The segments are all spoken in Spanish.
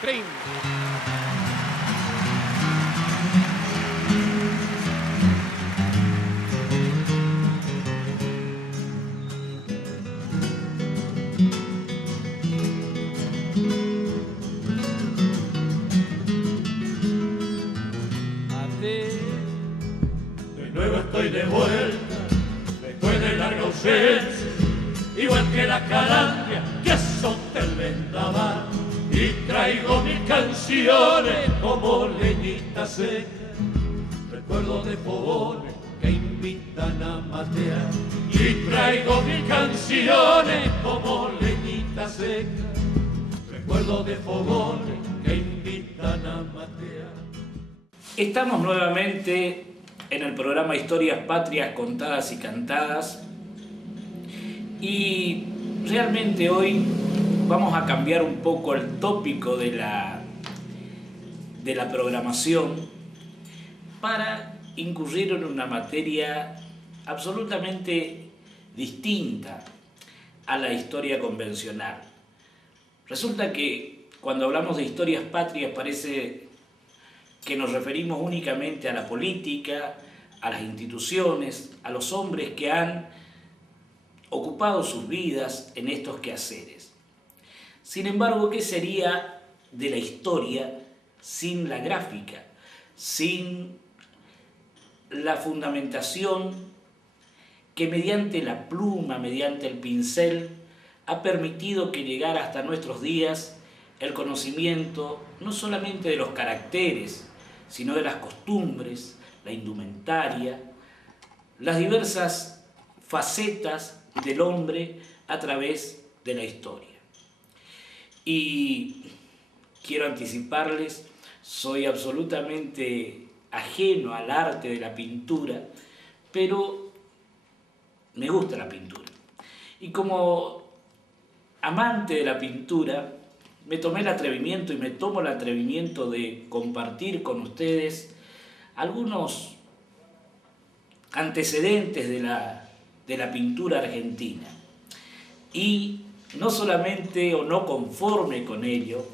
Cream. De nuevo estoy de vuelta, después de larga ausencia, igual que la calandria que azota el vendaval, y traigo mis canciones como leñita seca, recuerdo de fogones que invitan a matear, y traigo mis canciones como leñita seca, recuerdo de fogones que invitan a matear. Estamos nuevamente en el programa Historias Patrias Contadas y Cantadas, y realmente hoy vamos a cambiar un poco el tópico de la programación para incurrir en una materia absolutamente distinta a la historia convencional. Resulta que cuando hablamos de historias patrias parece que nos referimos únicamente a la política, a las instituciones, a los hombres que han ocupado sus vidas en estos quehaceres. Sin embargo, ¿qué sería de la historia sin la gráfica, sin la fundamentación que mediante la pluma, mediante el pincel, ha permitido que llegara hasta nuestros días el conocimiento no solamente de los caracteres, sino de las costumbres, la indumentaria, las diversas facetas del hombre a través de la historia? Y quiero anticiparles, soy absolutamente ajeno al arte de la pintura, pero me gusta la pintura. Y como amante de la pintura, me tomé el atrevimiento y me tomo el atrevimiento de compartir con ustedes algunos antecedentes de la pintura argentina. Y no solamente o no conforme con ello,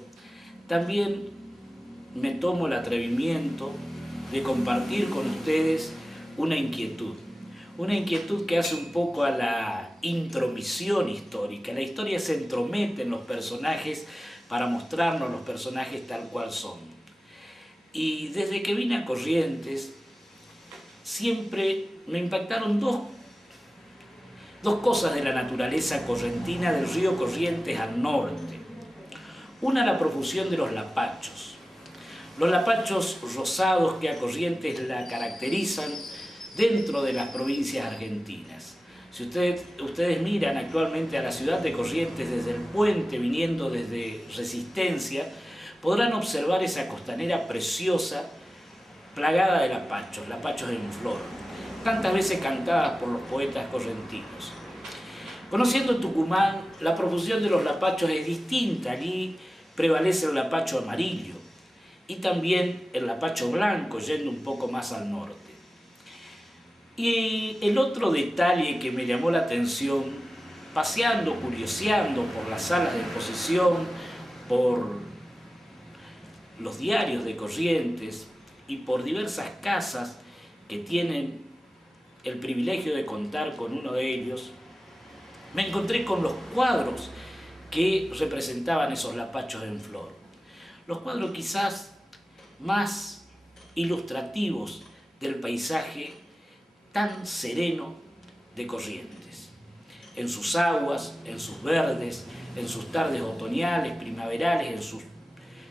también me tomo el atrevimiento de compartir con ustedes una inquietud que hace un poco a la intromisión histórica. La historia se entromete en los personajes para mostrarnos los personajes tal cual son. Y desde que vine a Corrientes, siempre me impactaron dos cosas de la naturaleza correntina, del río Corrientes al norte. Una, la profusión de los lapachos. Los lapachos rosados que a Corrientes la caracterizan dentro de las provincias argentinas. Si ustedes miran actualmente a la ciudad de Corrientes desde el puente, viniendo desde Resistencia, podrán observar esa costanera preciosa, plagada de lapachos en flor, tantas veces cantadas por los poetas correntinos. Conociendo Tucumán, la profusión de los lapachos es distinta. Allí prevalece el lapacho amarillo y también el lapacho blanco, yendo un poco más al norte. Y el otro detalle que me llamó la atención, paseando, curioseando por las salas de exposición, por los diarios de Corrientes y por diversas casas que tienen el privilegio de contar con uno de ellos, me encontré con los cuadros que representaban esos lapachos en flor. Los cuadros quizás más ilustrativos del paisaje tan sereno de Corrientes. En sus aguas, en sus verdes, en sus tardes otoñales, primaverales, en sus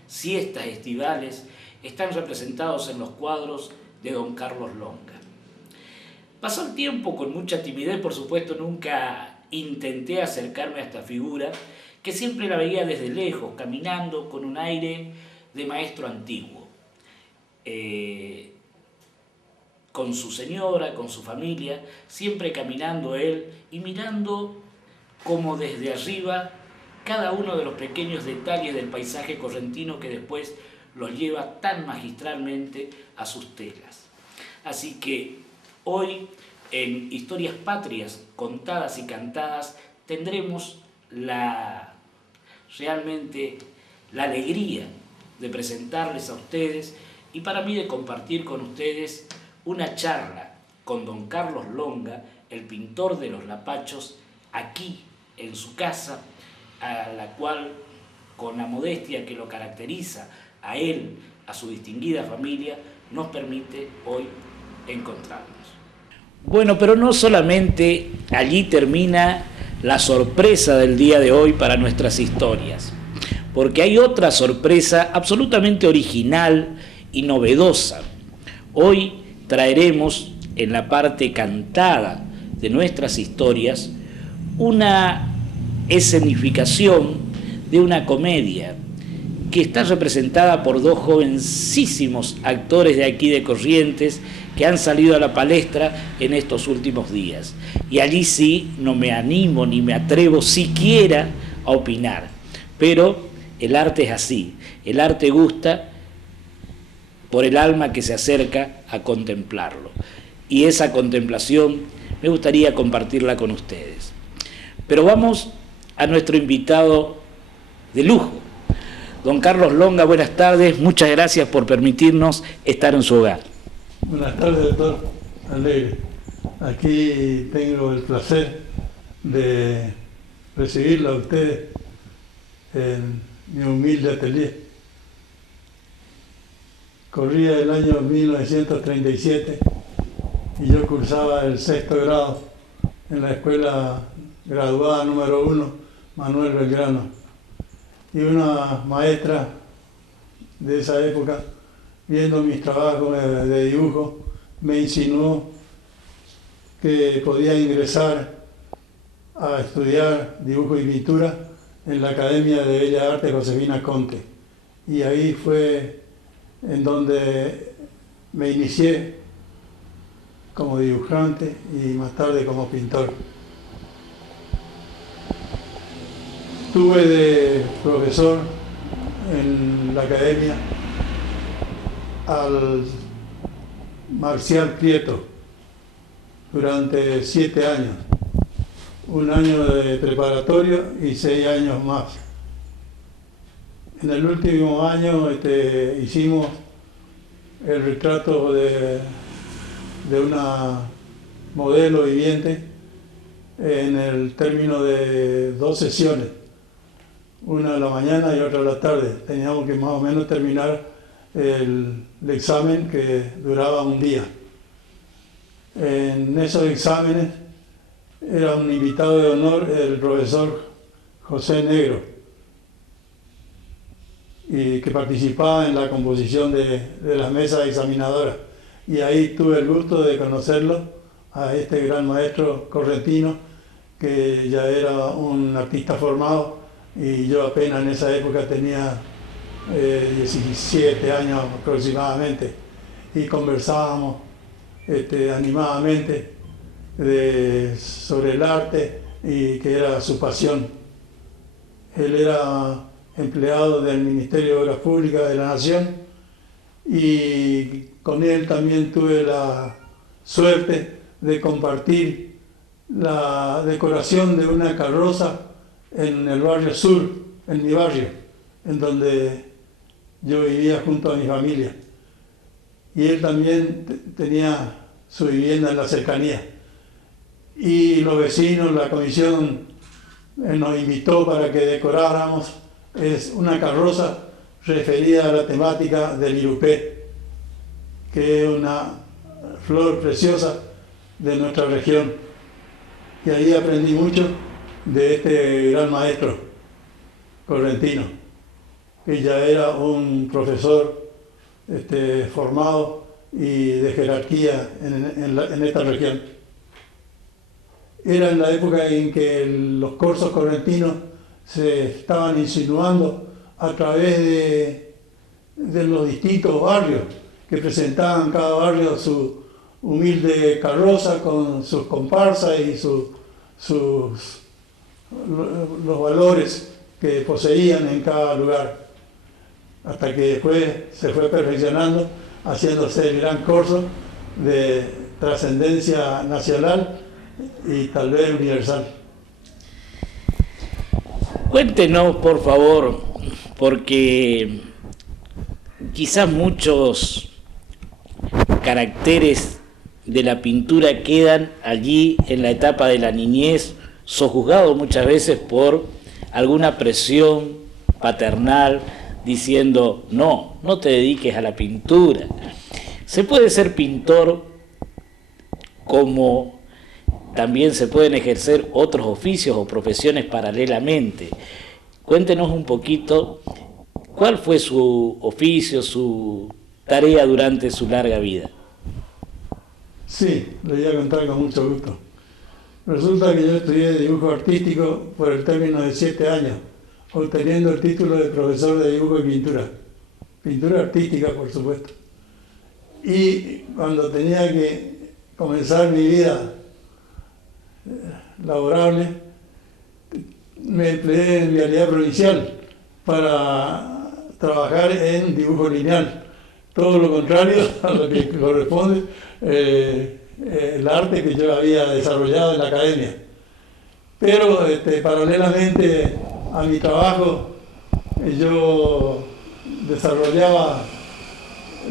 siestas estivales, están representados en los cuadros de don Carlos Longa. Pasó el tiempo con mucha timidez, por supuesto, nunca intenté acercarme a esta figura, que siempre la veía desde lejos, caminando con un aire de maestro antiguo. Con su señora, con su familia, siempre caminando él y mirando como desde arriba cada uno de los pequeños detalles del paisaje correntino que después los lleva tan magistralmente a sus telas. Así que hoy en Historias Patrias Contadas y Cantadas tendremos realmente la alegría de presentarles a ustedes y para mí de compartir con ustedes una charla con don Carlos Longa, el pintor de los lapachos, aquí en su casa, a la cual, con la modestia que lo caracteriza a él, a su distinguida familia, nos permite hoy encontrarnos. Bueno, pero no solamente allí termina la sorpresa del día de hoy para nuestras historias, porque hay otra sorpresa absolutamente original y novedosa. Hoy traeremos en la parte cantada de nuestras historias una escenificación de una comedia que está representada por dos jovencísimos actores de aquí de Corrientes que han salido a la palestra en estos últimos días. Y allí sí no me animo ni me atrevo siquiera a opinar. Pero el arte es así, el arte gusta por el alma que se acerca a contemplarlo. Y esa contemplación me gustaría compartirla con ustedes. Pero vamos a nuestro invitado de lujo. Don Carlos Longa, buenas tardes, muchas gracias por permitirnos estar en su hogar. Buenas tardes, doctor Alegre. Aquí tengo el placer de recibirlo a ustedes en mi humilde atelier. Corría el año 1937 y yo cursaba el 6º grado en la escuela graduada número 1, Manuel Belgrano. Y una maestra de esa época, viendo mis trabajos de dibujo, me insinuó que podía ingresar a estudiar dibujo y pintura en la Academia de Bellas Artes Josefina Conte. Y ahí fue en donde me inicié como dibujante y más tarde como pintor. Tuve de profesor en la academia al Marcial Prieto durante 7 años, 1 año de preparatorio y 6 años más. En el último año hicimos el retrato de una modelo viviente en el término de 2 sesiones, una a la mañana y otra a la tarde. Teníamos que más o menos terminar el examen que duraba un día. En esos exámenes era un invitado de honor el profesor José Negro, y que participaba en la composición de las mesas examinadoras. Y ahí tuve el gusto de conocerlo, a este gran maestro correntino, que ya era un artista formado, y yo apenas en esa época tenía 17 años aproximadamente, y conversábamos animadamente sobre el arte, y que era su pasión. Él era empleado del Ministerio de Obras Públicas de la Nación, y con él también tuve la suerte de compartir la decoración de una carroza en el barrio sur, en mi barrio, en donde yo vivía junto a mi familia. Y él también tenía su vivienda en la cercanía. Y los vecinos, la comisión, nos invitó para que decoráramos. Es una carroza referida a la temática del irupé, que es una flor preciosa de nuestra región. Y ahí aprendí mucho de este gran maestro correntino, que ya era un profesor formado y de jerarquía en esta región. Era en la época en que los corsos correntinos se estaban insinuando a través de los distintos barrios, que presentaban cada barrio su humilde carroza con sus comparsas y los valores que poseían en cada lugar, hasta que después se fue perfeccionando, haciéndose el gran corso de trascendencia nacional y tal vez universal. Cuéntenos, por favor, porque quizás muchos caracteres de la pintura quedan allí en la etapa de la niñez, sojuzgados muchas veces por alguna presión paternal diciendo, no te dediques a la pintura. Se puede ser pintor como también se pueden ejercer otros oficios o profesiones paralelamente. Cuéntenos un poquito cuál fue su oficio, su tarea durante su larga vida. Sí, le voy a contar con mucho gusto. Resulta que yo estudié dibujo artístico por el término de 7 años, obteniendo el título de profesor de dibujo y pintura artística, por supuesto. Y cuando tenía que comenzar mi vida laborable, me empleé en vialidad provincial para trabajar en dibujo lineal. Todo lo contrario a lo que corresponde el arte que yo había desarrollado en la academia. Pero paralelamente a mi trabajo, yo desarrollaba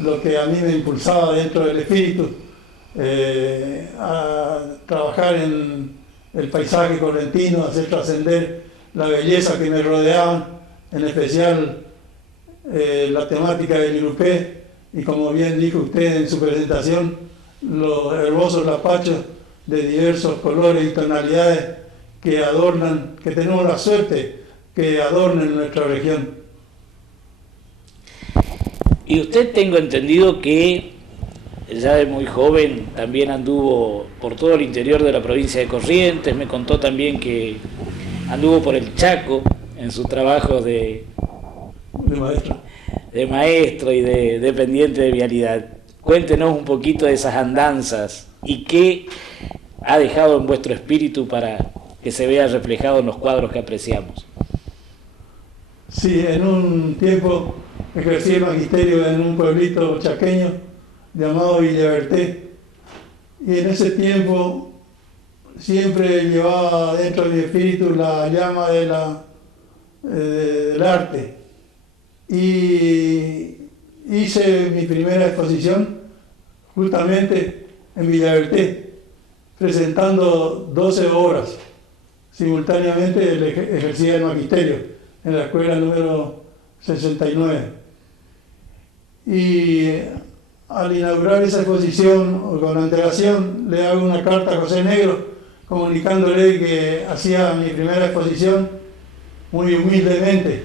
lo que a mí me impulsaba dentro del espíritu, a trabajar en el paisaje correntino, hacer trascender la belleza que me rodeaban, en especial la temática del Irupé, y como bien dijo usted en su presentación, los hermosos lapachos de diversos colores y tonalidades que adornan, que tenemos la suerte que adornen nuestra región. Y usted, tengo entendido que ya de muy joven también anduvo por todo el interior de la provincia de Corrientes, me contó también que anduvo por el Chaco en sus trabajos de maestro y de dependiente de vialidad. Cuéntenos un poquito de esas andanzas y qué ha dejado en vuestro espíritu para que se vea reflejado en los cuadros que apreciamos. Sí, en un tiempo ejercí el magisterio en un pueblito chaqueño llamado Villaverté, y en ese tiempo siempre llevaba dentro de mi espíritu la llama del arte, y hice mi primera exposición justamente en Villaverté, presentando 12 obras. Simultáneamente ejercía el magisterio en la escuela número 69. Y al inaugurar esa exposición, con antelación, le hago una carta a José Negro comunicándole que hacía mi primera exposición muy humildemente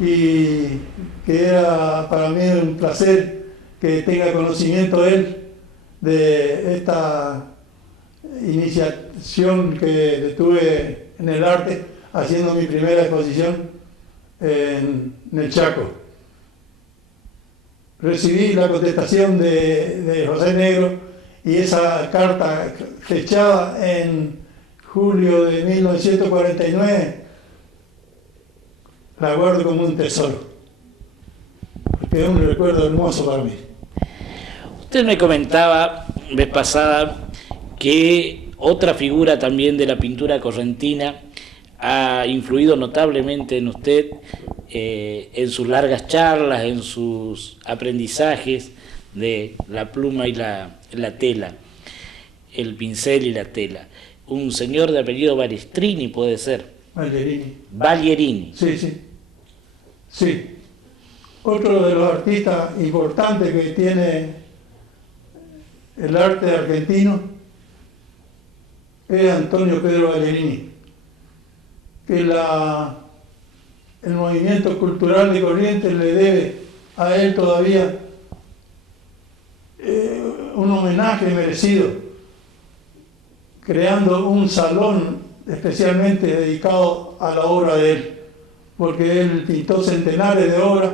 y que era para mí un placer que tenga conocimiento él de esta iniciación que tuve en el arte haciendo mi primera exposición en el Chaco. Recibí la contestación de José Negro y esa carta fechada en julio de 1949 la guardo como un tesoro, porque es un recuerdo hermoso para mí. Usted me comentaba vez pasada que otra figura también de la pintura correntina ha influido notablemente en usted, en sus largas charlas, en sus aprendizajes de la pluma y la tela, el pincel y la tela. Un señor de apellido Balestrini, puede ser. Balierini. Sí. Otro de los artistas importantes que tiene el arte argentino es Antonio Pedro Balierini, que el movimiento cultural de Corrientes le debe a él todavía un homenaje merecido, creando un salón especialmente dedicado a la obra de él, porque él pintó centenares de obras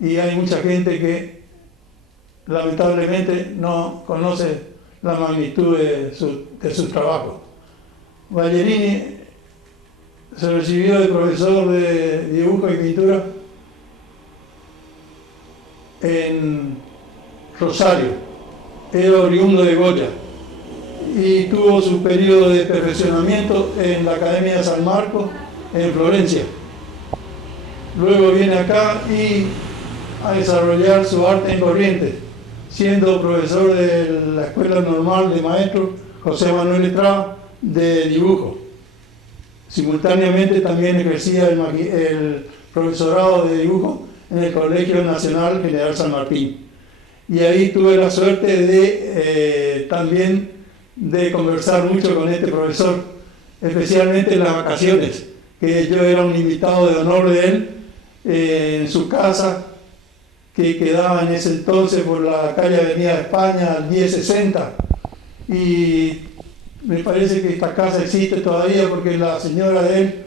y hay mucha gente que lamentablemente no conoce la magnitud de su trabajo. Balierini se recibió de profesor de dibujo y pintura en Rosario, era oriundo de Goya y tuvo su periodo de perfeccionamiento en la Academia de San Marcos en Florencia. Luego viene acá y a desarrollar su arte en Corrientes, siendo profesor de la Escuela Normal de Maestros José Manuel Estrada de dibujo. Simultáneamente también ejercía el profesorado de dibujo en el Colegio Nacional General San Martín. Y ahí tuve la suerte de también de conversar mucho con este profesor, especialmente en las vacaciones, que yo era un invitado de honor de él en su casa, que quedaba en ese entonces por la calle Avenida de España, al 1060. Y me parece que esta casa existe todavía porque la señora de él,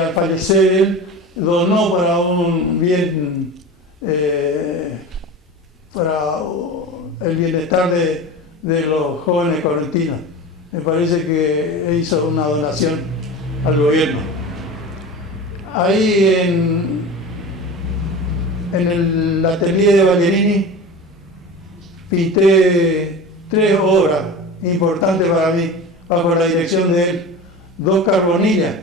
al fallecer él, donó para un bien, para el bienestar de los jóvenes correntinos. Me parece que hizo una donación al gobierno. Ahí en el atelier de Ballerini pinté 3 obras importantes para mí, bajo la dirección de él. 2 carbonillas,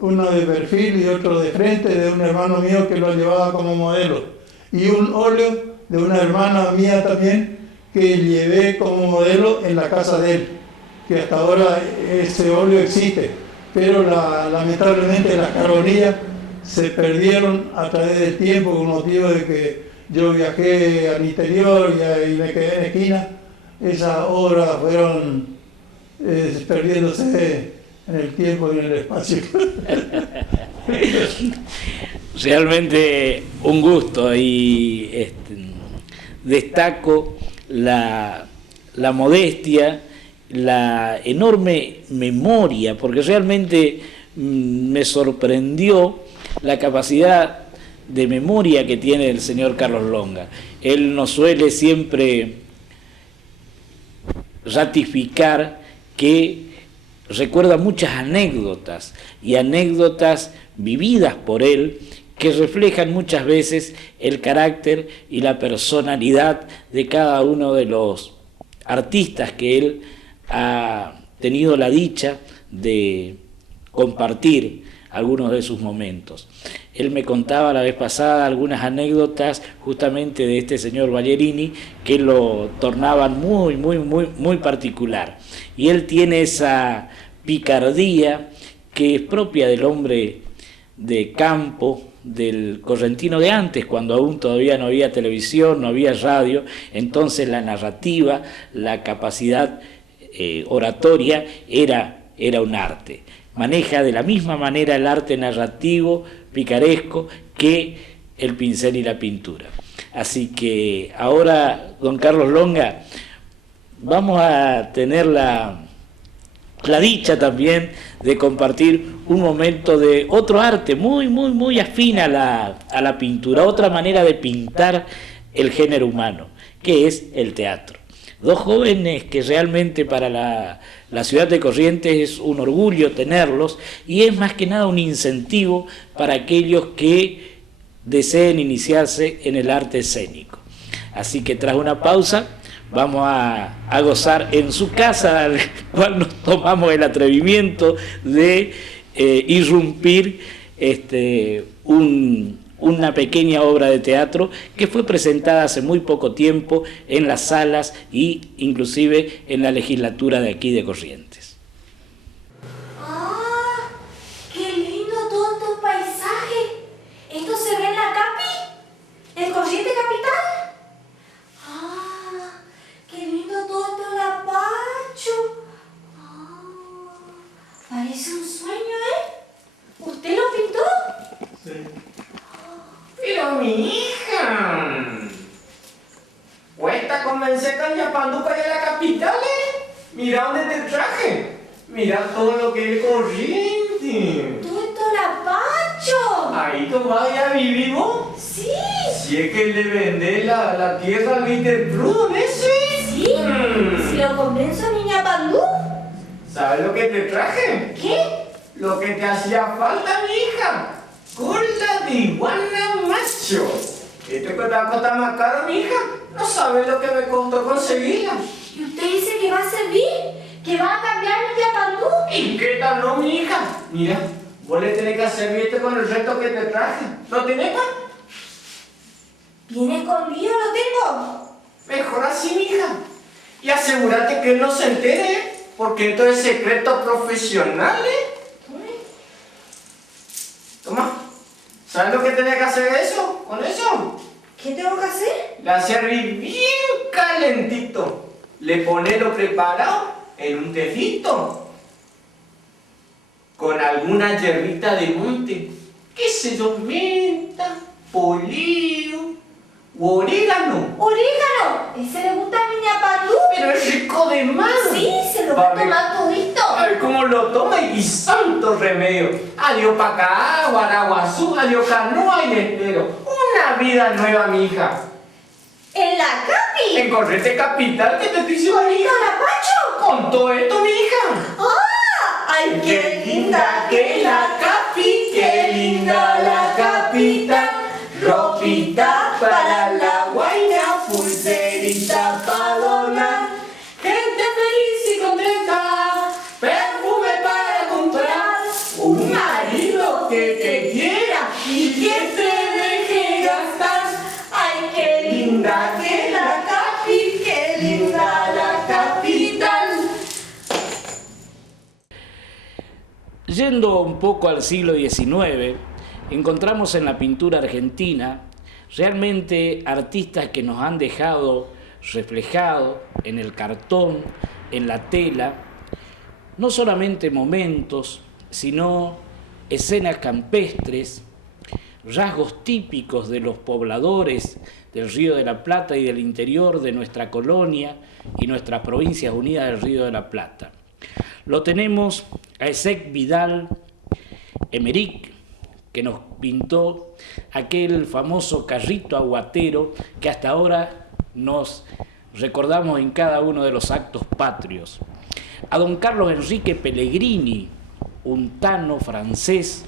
uno de perfil y otro de frente, de un hermano mío que lo llevaba como modelo, y un óleo de una hermana mía también que llevé como modelo en la casa de él, que hasta ahora ese óleo existe, pero lamentablemente las carbonillas se perdieron a través del tiempo con motivo de que yo viajé al interior y me quedé en esquina. Esas obras fueron perdiéndose en el tiempo y en el espacio. Realmente un gusto, y destaco la modestia, la enorme memoria, porque realmente me sorprendió la capacidad de memoria que tiene el señor Carlos Longa. Él nos suele siempre ratificar que recuerda muchas anécdotas, y anécdotas vividas por él, que reflejan muchas veces el carácter y la personalidad de cada uno de los artistas que él ha tenido la dicha de compartir algunos de sus momentos. Él me contaba la vez pasada algunas anécdotas justamente de este señor Ballerini que lo tornaban muy particular. Y él tiene esa picardía que es propia del hombre de campo, del correntino de antes, cuando aún todavía no había televisión, no había radio. Entonces la narrativa, la capacidad oratoria era un arte. Maneja de la misma manera el arte narrativo, picaresco, que el pincel y la pintura. Así que ahora, don Carlos Longa, vamos a tener la dicha también de compartir un momento de otro arte muy afín a la pintura, otra manera de pintar el género humano, que es el teatro. 2 jóvenes que realmente para la ciudad de Corrientes es un orgullo tenerlos, y es más que nada un incentivo para aquellos que deseen iniciarse en el arte escénico. Así que tras una pausa vamos a gozar en su casa, al cual nos tomamos el atrevimiento de irrumpir una pequeña obra de teatro que fue presentada hace muy poco tiempo en las salas e inclusive en la legislatura de aquí de Corrientes. ¡Ah! ¡Qué lindo todo tu paisaje! ¿Esto se ve en la Capi? ¿En Corrientes Capital? ¡Ah! ¡Qué lindo todo el apacho! ¡Ah! Parece un sueño, ¿eh? ¿Usted lo pintó? Sí. Pero mi hija, cuesta convencer a Yapandú para ir a la capital, ¿eh? Mira dónde te traje. Mira todo lo que es Corrientes. ¡Todo el apacho! Ahí tú vas a vivir vos. ¡Sí! Si es que le vendés la tierra al Winterproof, ese. ¿Sí? Si lo convenzo a niña Pandú. ¿Sabes lo que te traje? ¿Qué? Lo que te hacía falta, mi hija. Cola de iguana macho. Esto que te va a costar más caro, mi hija. No sabes lo que me costó conseguirla. ¿Y usted dice que va a servir? ¿Que va a cambiar niña Pandú? ¿Y qué tal no, mi hija? Mira, vos le tenés que hacer con el resto que te traje. ¿Lo tenés, pa? Bien escondido lo tengo. Mejor así, mija. Y asegúrate que él no se entere, porque esto es secreto profesional, Toma. ¿Sabes lo que tenés que hacer con eso? ¿Qué tengo que hacer? La hace hervir bien calentito. Le pone lo preparado en un tecito. Con alguna hierbita de monte. ¿Qué sé yo? Menta, polillo u orégano. ¡Orégano! Ese le gusta a mi ñapandú. Pero es rico de más. Sí, se lo va a tomar todito. A ver cómo lo toma y santo remedio. Adiós Pacá, Guanaguazú, adiós Canoa y Estero. Una vida nueva, mija. ¿En la capi? En Corriente Capital, que te estoy diciendo, mija. ¿Con la Pacho? Con todo esto, mija. ¡Ah! ¡Ay, qué linda que la capi! ¡Qué linda la capital! Ropita para la guaina, pulserita para adornar. Gente feliz y contenta, perfume para comprar. Un marido que te quiera y que te deje gastar. ¡Ay, qué linda que la capi! ¡Qué linda la capital! Yendo un poco al siglo XIX, encontramos en la pintura argentina realmente artistas que nos han dejado reflejado en el cartón, en la tela, no solamente momentos, sino escenas campestres, rasgos típicos de los pobladores del Río de la Plata y del interior de nuestra colonia y nuestras provincias unidas del Río de la Plata. Lo tenemos a Ezek Vidal Emerick, que nos pintó aquel famoso carrito aguatero que hasta ahora nos recordamos en cada uno de los actos patrios. A don Carlos Enrique Pellegrini, un tano francés,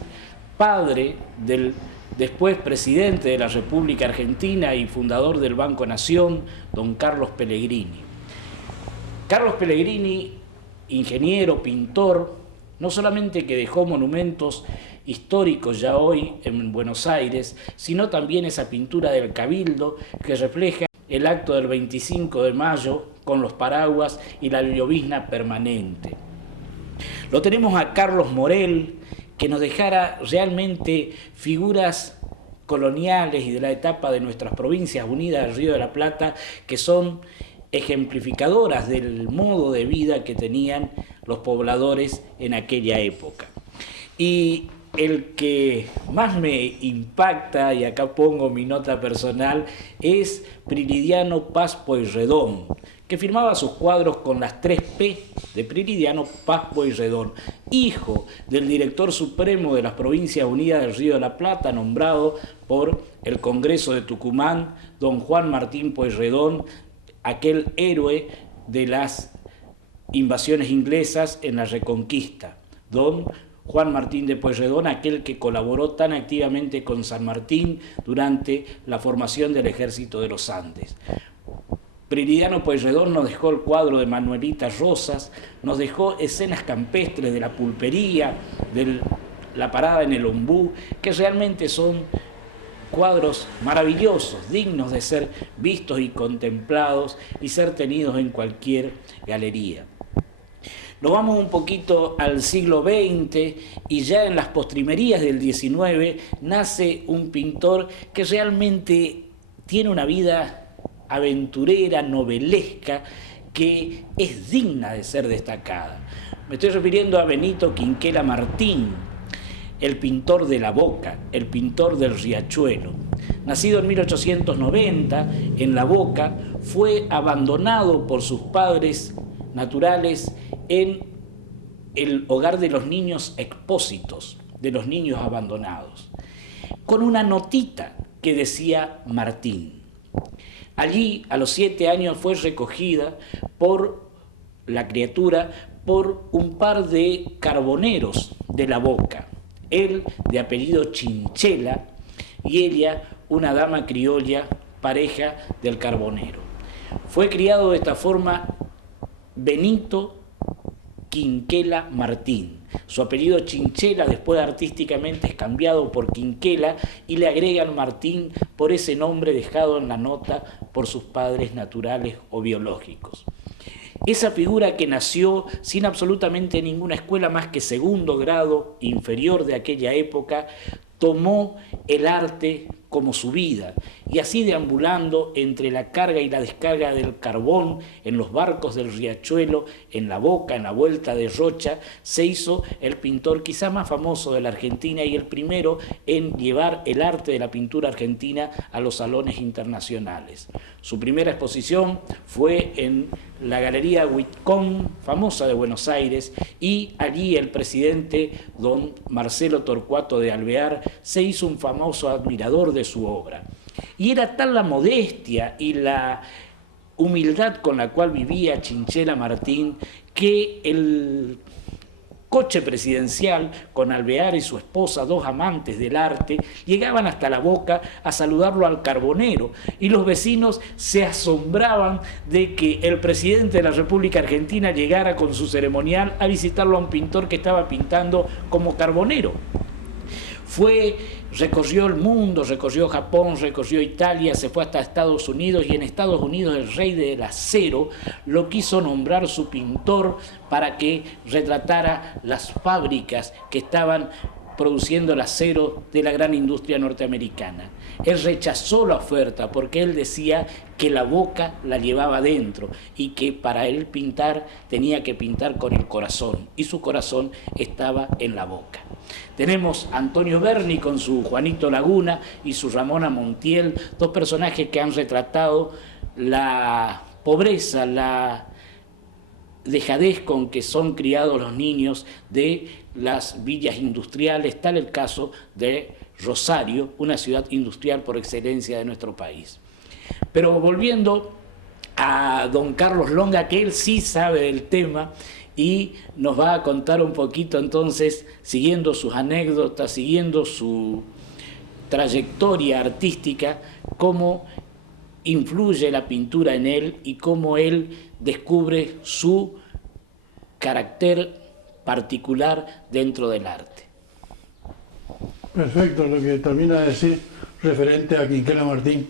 padre del después presidente de la República Argentina y fundador del Banco Nación, don Carlos Pellegrini. Carlos Pellegrini, ingeniero, pintor, no solamente que dejó monumentos históricos ya hoy en Buenos Aires, sino también esa pintura del Cabildo que refleja el acto del 25 de mayo con los paraguas y la llovizna permanente. Lo tenemos a Carlos Morel, que nos dejara realmente figuras coloniales y de la etapa de nuestras provincias unidas del Río de la Plata, que son ejemplificadoras del modo de vida que tenían los pobladores en aquella época. Y el que más me impacta, y acá pongo mi nota personal, es Prilidiano Paz Pueyrredón, que firmaba sus cuadros con las 3 P de Prilidiano Paz Pueyrredón, hijo del director supremo de las Provincias Unidas del Río de la Plata, nombrado por el Congreso de Tucumán, don Juan Martín Pueyrredón, aquel héroe de las invasiones inglesas en la Reconquista. Don Juan Martín de Pueyrredón, aquel que colaboró tan activamente con San Martín durante la formación del Ejército de los Andes. Prilidiano Pueyrredón nos dejó el cuadro de Manuelita Rosas, nos dejó escenas campestres de la pulpería, de la parada en el ombú, que realmente son cuadros maravillosos, dignos de ser vistos y contemplados y ser tenidos en cualquier galería. Nos vamos un poquito al siglo XX y ya en las postrimerías del XIX nace un pintor que realmente tiene una vida aventurera, novelesca, que es digna de ser destacada. Me estoy refiriendo a Benito Quinquela Martín, el pintor de La Boca, el pintor del Riachuelo. Nacido en 1890 en La Boca, fue abandonado por sus padres naturales en el hogar de los niños expósitos, de los niños abandonados, con una notita que decía Martín. Allí, a los 7 años, fue recogida por la criatura por un par de carboneros de La Boca, él de apellido Chinchela y ella una dama criolla, pareja del carbonero. Fue criado de esta forma Benito Quinquela Martín, Su apellido Chinchela después artísticamente es cambiado por Quinquela y le agregan Martín por ese nombre dejado en la nota por sus padres naturales o biológicos. Esa figura que nació sin absolutamente ninguna escuela más que segundo grado inferior de aquella época, tomó el arte como su vida, y así deambulando entre la carga y la descarga del carbón, en los barcos del riachuelo, en la Boca, en la Vuelta de Rocha, se hizo el pintor quizá más famoso de la Argentina y el primero en llevar el arte de la pintura argentina a los salones internacionales. Su primera exposición fue en la Galería Whitcomb, famosa de Buenos Aires, y allí el presidente don Marcelo Torcuato de Alvear se hizo un famoso admirador de su obra. Y era tal la modestia y la humildad con la cual vivía Chinchela Martín que el coche presidencial con Alvear y su esposa, dos amantes del arte, llegaban hasta la Boca a saludarlo al Carbonero, y los vecinos se asombraban de que el presidente de la República Argentina llegara con su ceremonial a visitarlo a un pintor que estaba pintando como carbonero. Recorrió el mundo, recorrió Japón, recorrió Italia, se fue hasta Estados Unidos, y en Estados Unidos el rey del acero lo quiso nombrar su pintor para que retratara las fábricas que estaban produciendo el acero de la gran industria norteamericana. Él rechazó la oferta porque él decía que la boca la llevaba dentro y que para él pintar tenía que pintar con el corazón, y su corazón estaba en la boca. Tenemos a Antonio Berni con su Juanito Laguna y su Ramona Montiel, dos personajes que han retratado la pobreza, la dejadez con que son criados los niños de las villas industriales, tal el caso de Rosario, una ciudad industrial por excelencia de nuestro país. Pero volviendo a don Carlos Longa, que él sí sabe del tema y nos va a contar un poquito entonces, siguiendo sus anécdotas, siguiendo su trayectoria artística, cómo influye la pintura en él y cómo él descubre su carácter particular dentro del arte. Perfecto, lo que termina de decir referente a Quinquela Martín.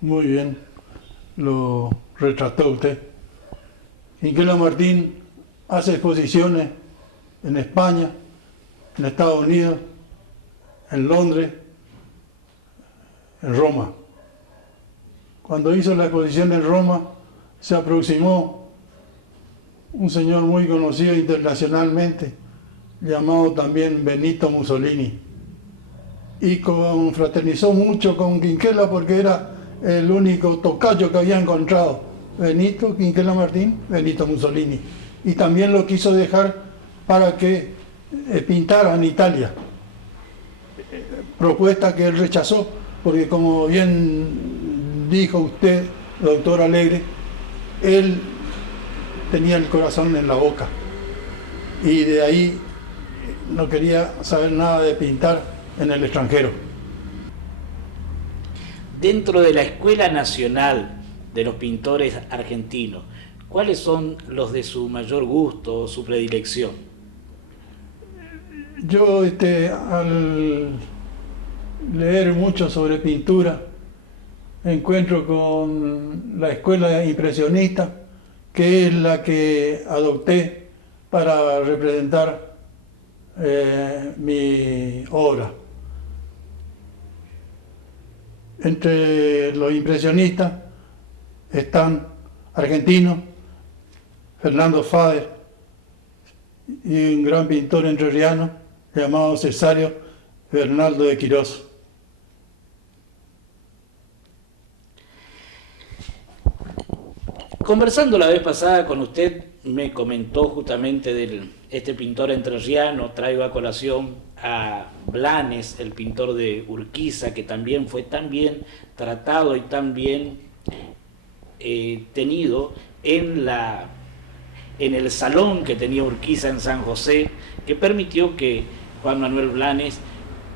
Muy bien, lo retrató usted. Quinquela Martín hace exposiciones en España, en Estados Unidos, en Londres, en Roma. Cuando hizo la exposición en Roma, se aproximó un señor muy conocido internacionalmente, llamado también Benito Mussolini, y confraternizó mucho con Quinquela porque era el único tocayo que había encontrado. Benito, Quinquela Martín, Benito Mussolini. Y también lo quiso dejar para que pintara en Italia. Propuesta que él rechazó, porque como bien dijo usted, doctor Alegre, él tenía el corazón en la boca. Y de ahí no quería saber nada de pintar en el extranjero. Dentro de la Escuela Nacional de los Pintores Argentinos, ¿cuáles son los de su mayor gusto o su predilección? Yo al leer mucho sobre pintura, encuentro con la escuela impresionista, que es la que adopté para representar mi obra. Entre los impresionistas están argentinos, Fernando Fader, y un gran pintor entrerriano llamado Cesario Bernardo de Quirós. Conversando la vez pasada con usted, me comentó justamente de este pintor entrerriano. Traigo a colación a Blanes, el pintor de Urquiza, que también fue tan bien tratado y tan bien tenido en el salón que tenía Urquiza en San José, que permitió que Juan Manuel Blanes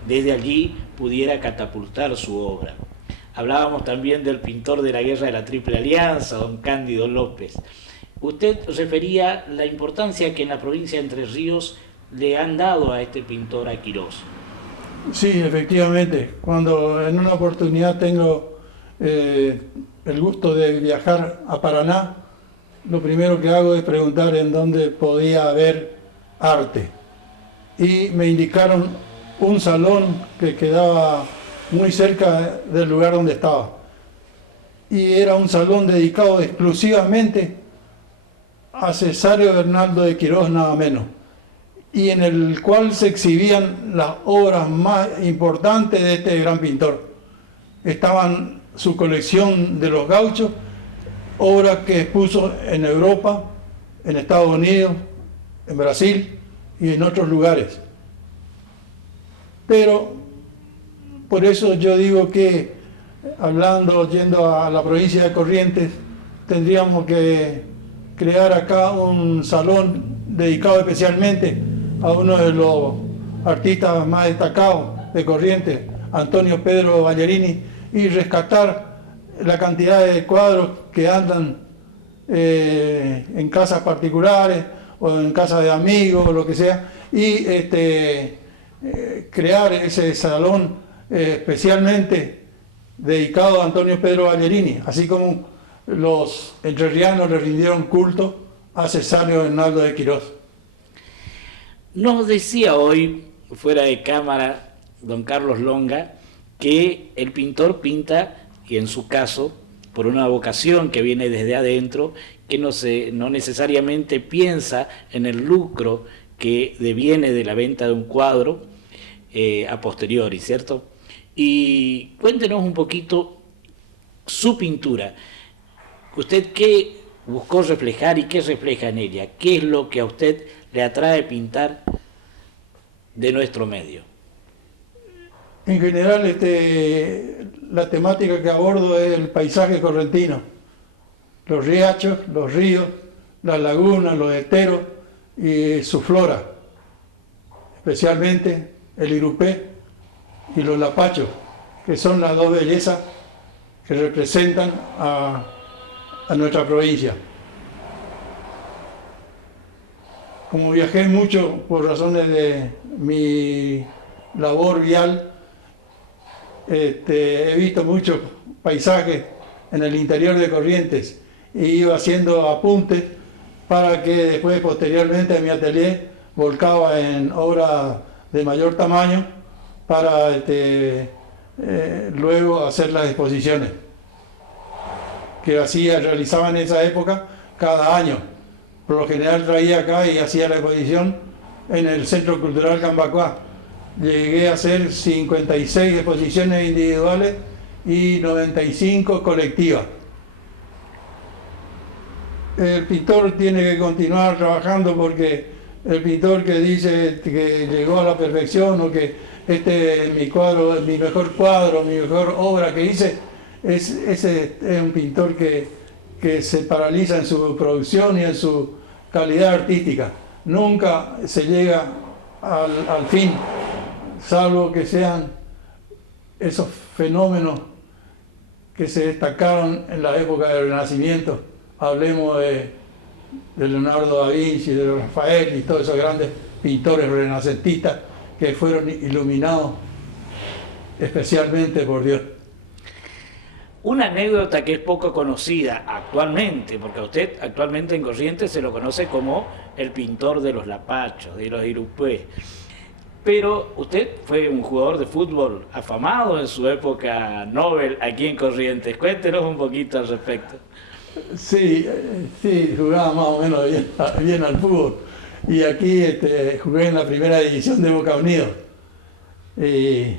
desde allí pudiera catapultar su obra. Hablábamos también del pintor de la Guerra de la Triple Alianza, don Cándido López. usted refería la importancia que en la provincia de Entre Ríos le han dado a este pintor, a Quirós. Sí, efectivamente. Cuando en una oportunidad tengo el gusto de viajar a Paraná, lo primero que hago es preguntar en dónde podía haber arte. Y me indicaron un salón que quedaba muy cerca del lugar donde estaba. Y era un salón dedicado exclusivamente a Cesario Bernardo de Quirós, nada menos. Y en el cual se exhibían las obras más importantes de este gran pintor. Estaban su colección de los gauchos, obras que expuso en Europa, en Estados Unidos, en Brasil y en otros lugares. Pero por eso yo digo que, yendo a la provincia de Corrientes, tendríamos que crear acá un salón dedicado especialmente a uno de los artistas más destacados de Corrientes, Antonio Pedro Ballerini, y rescatar la cantidad de cuadros que andan en casas particulares o en casas de amigos o lo que sea, y crear ese salón especialmente dedicado a Antonio Pedro Ballerini, así como los entrerrianos le rindieron culto a Cesario Bernardo de Quirós. Nos decía hoy, fuera de cámara, don Carlos Longa, que el pintor pinta, y en su caso, por una vocación que viene desde adentro, que no necesariamente piensa en el lucro que deviene de la venta de un cuadro a posteriori, ¿cierto? Y cuéntenos un poquito su pintura. ¿Usted qué buscó reflejar y qué refleja en ella? ¿Qué es lo que a usted le atrae pintar de nuestro medio? En general, la temática que abordo es el paisaje correntino. Los riachos, los ríos, las lagunas, los esteros y su flora. Especialmente el irupé y los lapachos, que son las dos bellezas que representan a nuestra provincia. Como viajé mucho por razones de mi labor vial, he visto muchos paisajes en el interior de Corrientes y iba haciendo apuntes para que después, posteriormente, en mi atelier volcaba en obras de mayor tamaño para luego hacer las exposiciones que realizaba en esa época cada año. Por lo general traía acá y hacía la exposición en el Centro Cultural Cambacuá. Llegué a hacer 56 exposiciones individuales y 95 colectivas. El pintor tiene que continuar trabajando, porque el pintor que dice que llegó a la perfección o que este es mi cuadro, mi mejor cuadro, mi mejor obra que hice, ese es un pintor que se paraliza en su producción y en su calidad artística. Nunca se llega al fin, salvo que sean esos fenómenos que se destacaron en la época del Renacimiento. Hablemos de Leonardo da Vinci, de Rafael y todos esos grandes pintores renacentistas que fueron iluminados especialmente por Dios. Una anécdota que es poco conocida actualmente, porque a usted actualmente en Corrientes se lo conoce como el pintor de los lapachos, de los irupés. Pero usted fue un jugador de fútbol afamado en su época Nobel aquí en Corrientes. Cuéntenos un poquito al respecto. Sí, jugaba más o menos bien al fútbol. Y aquí jugué en la primera división de Boca Unidos. Y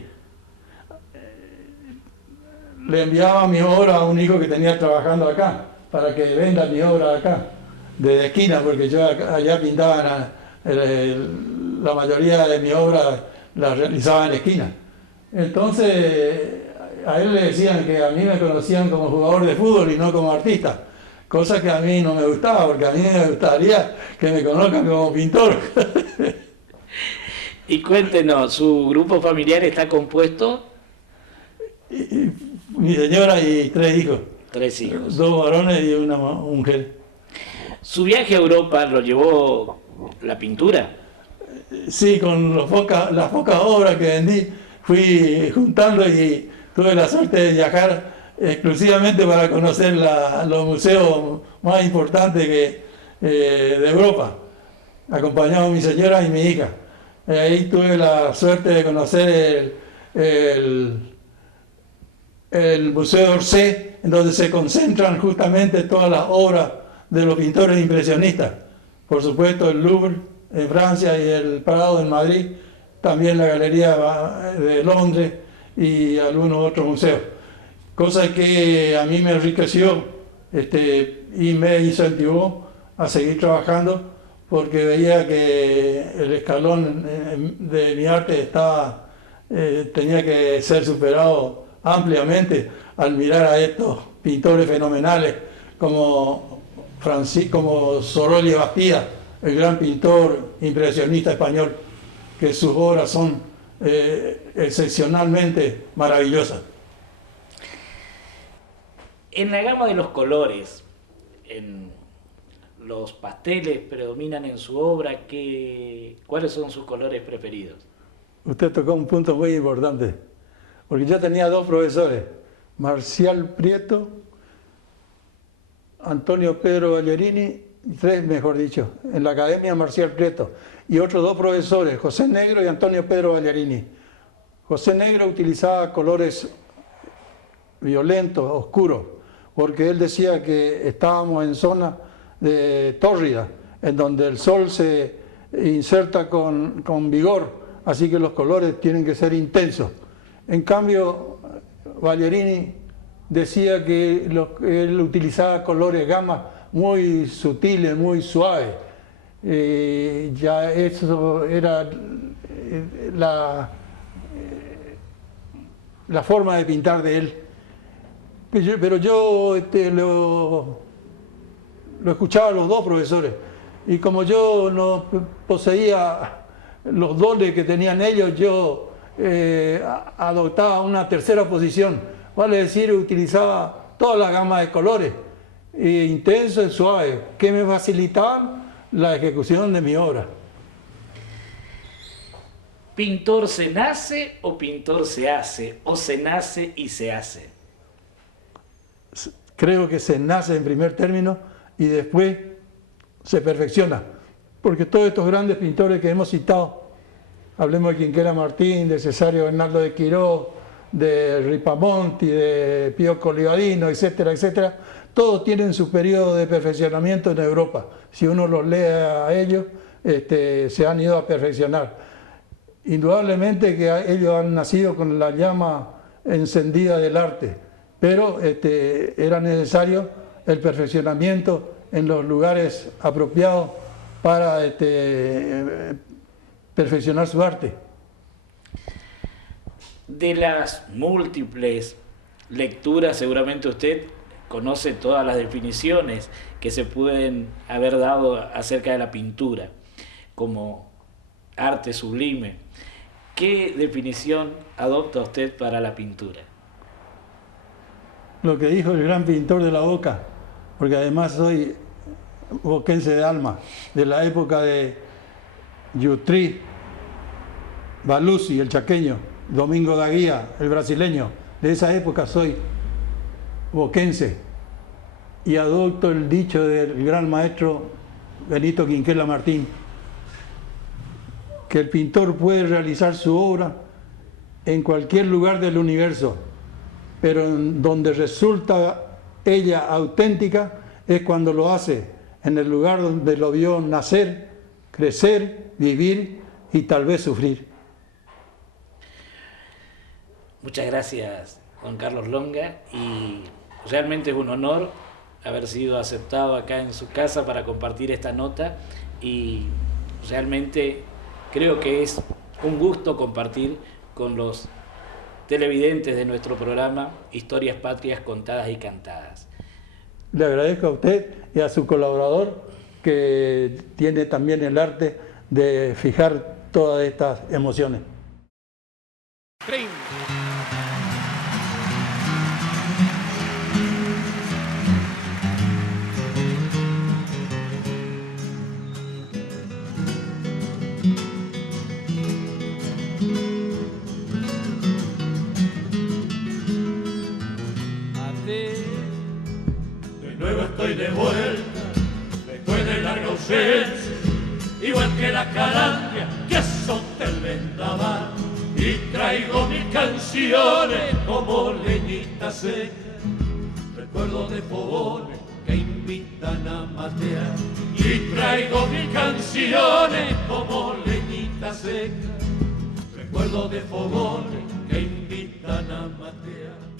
le enviaba mi obra a un hijo que tenía trabajando acá, para que venda mi obra acá, de esquina, porque yo allá pintaba la mayoría de mi obra la realizaba en esquina. Entonces a él le decían que a mí me conocían como jugador de fútbol y no como artista, cosa que a mí no me gustaba, porque a mí me gustaría que me conozcan como pintor. Y cuéntenos, ¿su grupo familiar está compuesto? Mi señora y 3 hijos. 3 hijos. 2 varones y una mujer. ¿Su viaje a Europa lo llevó la pintura? Sí, con las pocas obras que vendí, fui juntando y tuve la suerte de viajar exclusivamente para conocer los museos más importantes de Europa, acompañado de mi señora y mi hija. Ahí tuve la suerte de conocer el Museo d'Orsay, en donde se concentran justamente todas las obras de los pintores impresionistas. Por supuesto el Louvre en Francia y el Prado en Madrid, también la Galería de Londres y algunos otros museos. Cosa que a mí me enriqueció y me incentivó a seguir trabajando, porque veía que el escalón de mi arte tenía que ser superado ampliamente al mirar a estos pintores fenomenales como Sorolla Bastida, el gran pintor impresionista español, que sus obras son excepcionalmente maravillosas. En la gama de los colores, los pasteles predominan en su obra. ¿Cuáles son sus colores preferidos? Usted tocó un punto muy importante, porque yo tenía dos profesores, Marcial Prieto, Antonio Pedro Ballerini, tres mejor dicho, en la Academia Marcial Prieto, y otros dos profesores, José Negro y Antonio Pedro Ballerini. José Negro utilizaba colores violentos, oscuros, porque él decía que estábamos en zona de tórrida, en donde el sol se inserta con vigor, así que los colores tienen que ser intensos. En cambio, Ballerini decía que él utilizaba colores gamas muy sutiles, muy suaves. Ya eso era la forma de pintar de él. Pero yo lo escuchaba a los dos profesores, y como yo no poseía los dones que tenían ellos, yo adoptaba una tercera posición, vale decir, utilizaba toda la gama de colores, intensos y suaves, que me facilitaban la ejecución de mi obra. ¿Pintor se nace o pintor se hace? ¿O se nace y se hace? Creo que se nace en primer término y después se perfecciona, porque todos estos grandes pintores que hemos citado, hablemos de Quinquela Martín, de Cesario Bernardo de Quirós, de Ripamonti, de Pío Colivadino, etcétera, etcétera, todos tienen su periodo de perfeccionamiento en Europa. Si uno los lee a ellos, se han ido a perfeccionar. Indudablemente que ellos han nacido con la llama encendida del arte, pero era necesario el perfeccionamiento en los lugares apropiados para perfeccionar su arte. De las múltiples lecturas, seguramente usted conoce todas las definiciones que se pueden haber dado acerca de la pintura como arte sublime. ¿Qué definición adopta usted para la pintura? Lo que dijo el gran pintor de la Boca, porque además soy boquense de alma, de la época de Yutri, Balusi, el chaqueño, Domingo da Guía, el brasileño. De esa época soy boquense y adopto el dicho del gran maestro Benito Quinquela Martín, que el pintor puede realizar su obra en cualquier lugar del universo, pero en donde resulta ella auténtica es cuando lo hace en el lugar donde lo vio nacer, crecer, vivir y tal vez sufrir. Muchas gracias, Juan Carlos Longa, y realmente es un honor haber sido aceptado acá en su casa para compartir esta nota, y realmente creo que es un gusto compartir con los televidentes de nuestro programa Historias Patrias Contadas y Cantadas. Le agradezco a usted y a su colaborador, que tiene también el arte de fijar todas estas emociones. estoy de vuelta, después de larga ausencia, igual que la calandria que azota el vendaval, y traigo mis canciones como leñita seca, recuerdo de fogones que invitan a matear, y traigo mis canciones como leñita seca, recuerdo de fogones que invitan a matear.